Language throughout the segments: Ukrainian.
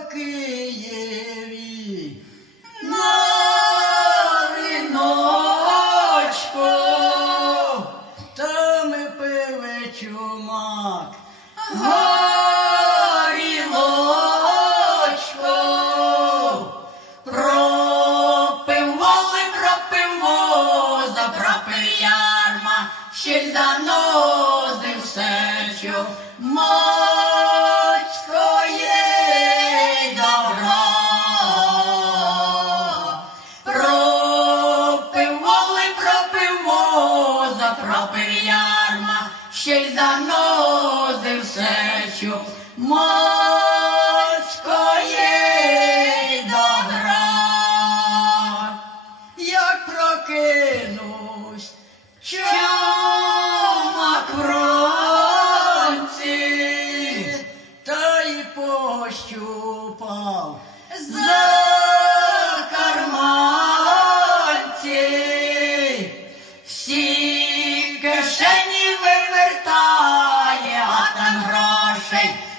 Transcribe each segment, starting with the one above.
Києві. На віночку, та ми пили чумак. Горілочко, пропивали, пропиво, запропив ярма, ще й занозив сечу. Ще й занозив сечу. Мочко є добра. Як прокинусь, чумак вранці, та й пощупав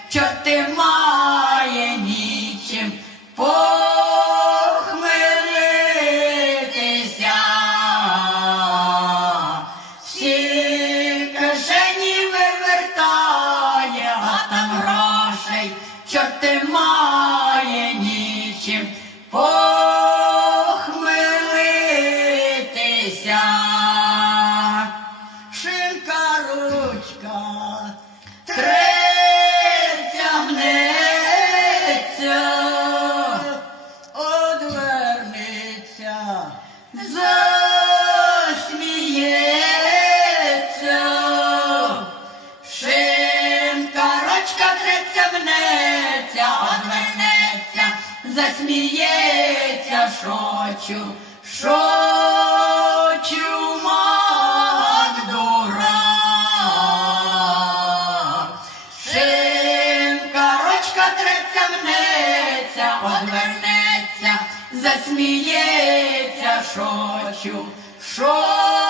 грошей чорти має нічим похмелитися. Всі кишені вивертає, а там грошей чорти має нічим похмелитися. Шинка ручка засміється. Шинка ручка третя мнеться, одвернеться, засміється, шочу, шочу, мак дурак. Шинка ручка третя мнеться, одвернеться, засміється, шочу, шочу.